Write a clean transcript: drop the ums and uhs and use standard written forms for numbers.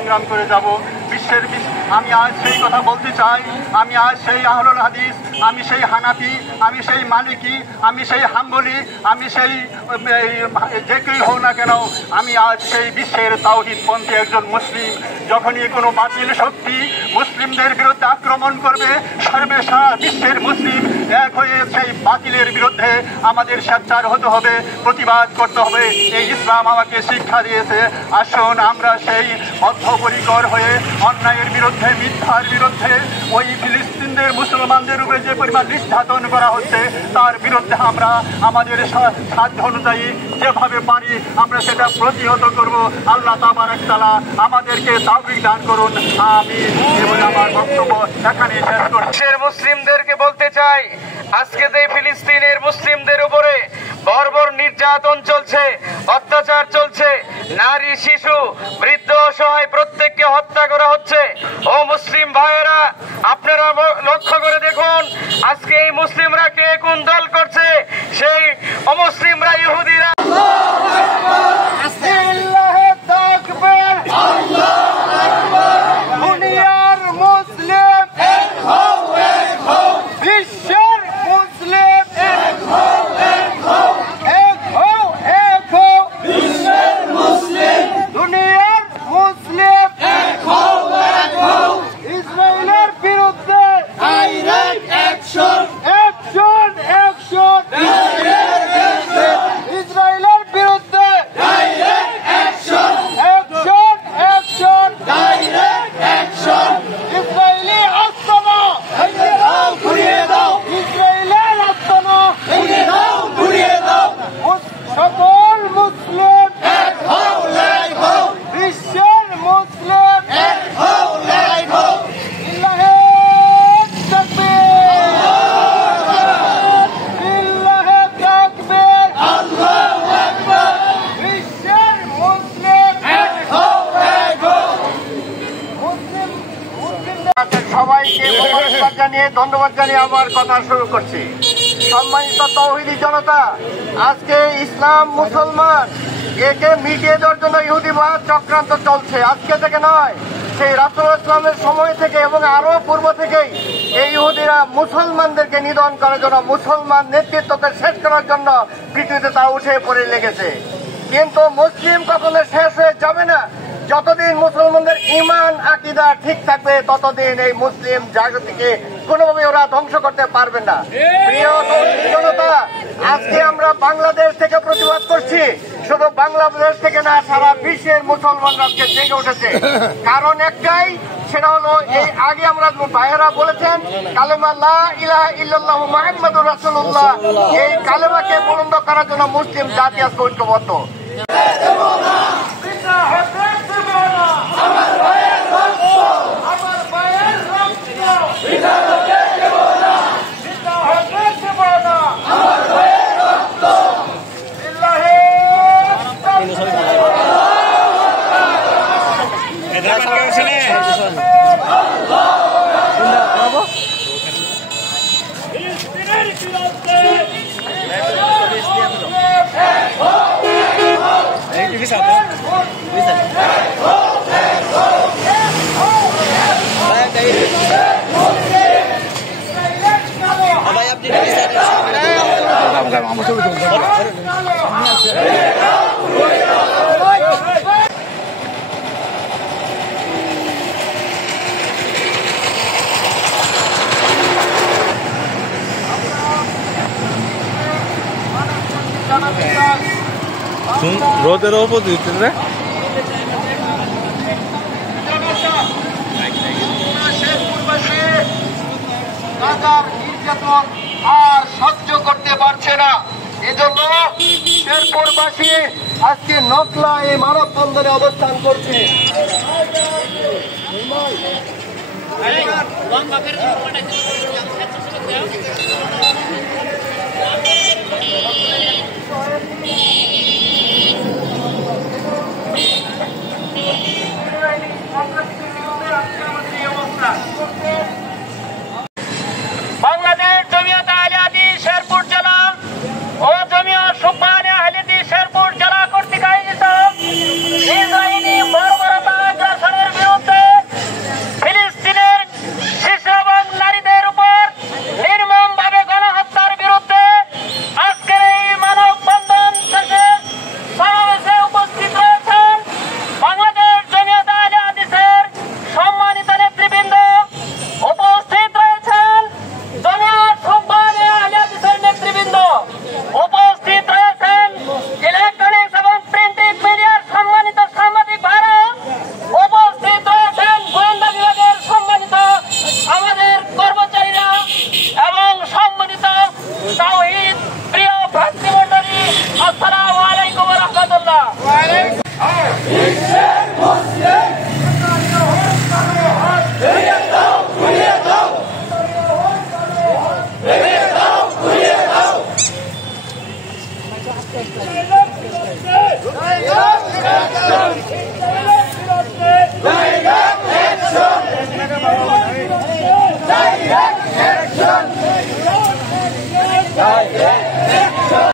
সংগ্রাম করে যাব। আমি আজ সেই কথা বলতে চাই, আমি আজ সেই আহলুল হাদিস, আমি সেই হানাফি, আমি সেই মালিকি, আমি সেই হাম্বলি, আমি সেই যে কেউ হোক না কেন, আমি আজ সেই বিশ্বের তাওহীদপন্থী একজন মুসলিম। যখনই কোনো বাতিল শক্তি মুসলিমদের বিরুদ্ধে আক্রমণ করবে, সর্বসারা বিশ্বের মুসলিম এক হয়ে সেই বাতিলের বিরুদ্ধে আমাদের সোচ্চার হতে হবে, প্রতিবাদ করতে হবে। এই ইসলাম আমাকে শিক্ষা দিয়েছে। আসুন আমরা সেই বদ্ধপরিকর হয়ে অন্যায়ের বিরুদ্ধে, মিথ্যার বিরুদ্ধে, ওই ফিলিস্তিনদের মুসলমানদের উপরে যে পরিমাণ নির্যাতন করা হচ্ছে তার বিরুদ্ধে আমরা আমাদের সাধ্য অনুযায়ী যেভাবে পারি আমরা সেটা প্রতিহত করব। আল্লাহ তাবারক তাআলা আমাদেরকে তাওফিক দান করুন। আমি আমার বক্তব্য এখানে শেষ করছি। মুসলিমদেরকে বলতে চাই, আজকে যে ফিলিস্তিনের মুসলিমদের উপরে বর্বর নির্যাতন চলছে, অত্যাচার চলছে, নারী, শিশু, বৃদ্ধ, অসহায় প্রত্যেককে হত্যা করা হচ্ছে। ও মুসলিম ভাইয়েরা, আপনারা লক্ষ্য করে দেখুন আজকে এই মুসলিমরা কে কোন দল করছে। সেই অমুসলিমরা, ইহুদিরা। দুনিয়ার মুসলিম বিশ্বের মুসলিম এক হও বিশ্বের মুসলিম, দুনিয়ার মুসলিম এক হও ইসরায়েলের বিরুদ্ধে ডাইরেক্ট অ্যাকশন, অ্যাকশন, অ্যাকশন, ইসরায়েলের বিরুদ্ধে direct action, action, action, direct action. Israeli আস্তানা ভেঙে দাও, ঘুরিয়ে দাও, ইসরায়েলের আস্তানা ভেঙে দাও, ঘুরিয়ে দাও। সকল মুসলিম এক হও, এক হও, বিশ্বের মুসলিম এক হও, এক হও। ইল্লাহে তাকবীর, ইল্লাহে তাকবীর, আল্লাহু আকবার। বিশ্বের মুসলিম এক হও, এক হও। সবাইকে মোবারকবাদ জানিয়ে, ধন্যবাদ জানিয়ে আমার কথা শুরু করছি। সম্মানিত তাওহীদি জনতা, আজকে ইসলাম মুসলমান একে মিটিয়ে দেওয়ার জন্য ইহুদিবাদ চক্রান্ত চলছে। আজকে থেকে নয়, সেই রাসূলুল্লাহ ইসলামের সময় থেকে এবং আরো পূর্ব থেকেই এই ইহুদিরা মুসলমানদেরকে নিধন করার জন্য, মুসলমান নেতৃত্বকে শেষ করার জন্য পৃথিবীতে তা উঠে পড়ে লেগেছে। কিন্তু মুসলিম কখনো শেষ হয়ে যাবে না। যতদিন মুসলমানদের ঈমান আকীদা ঠিক থাকবে ততদিন এই মুসলিম জাগতিকে কোনোভাবে ওরা ধ্বংস করতে পারবে না। প্রিয় জনতা, আজকে আমরা বাংলাদেশ থেকে প্রতিবাদ করছি। শুধু বাংলাদেশ থেকে না, সারা বিশ্বের মুসলমানরা আজকে জেগে উঠেছে। কারণ একটাই, সেটা হলো এই আগে আমরা ভাইয়েরা বলেছেন কালেমা লা ইলাহা ইল্লাল্লাহু মুহাম্মাদুর রাসূলুল্লাহ, এই কালেমাকে বুলন্দ করার জন্য মুসলিম জাতি আজকে ঐক্যবদ্ধ। আমার ভাইয়ের রক্ত, আমার ভাইয়ের রক্ত, আমার ভাইয়ের রক্ত, রোদের অপোজিট রে নির্যাতন আর সহ্য করতে পারছে না। এজন্য শেরপুরবাসী আজকে নকলা এই মানববন্ধনে অবস্থান করছে। আমাদের এই অবস্থা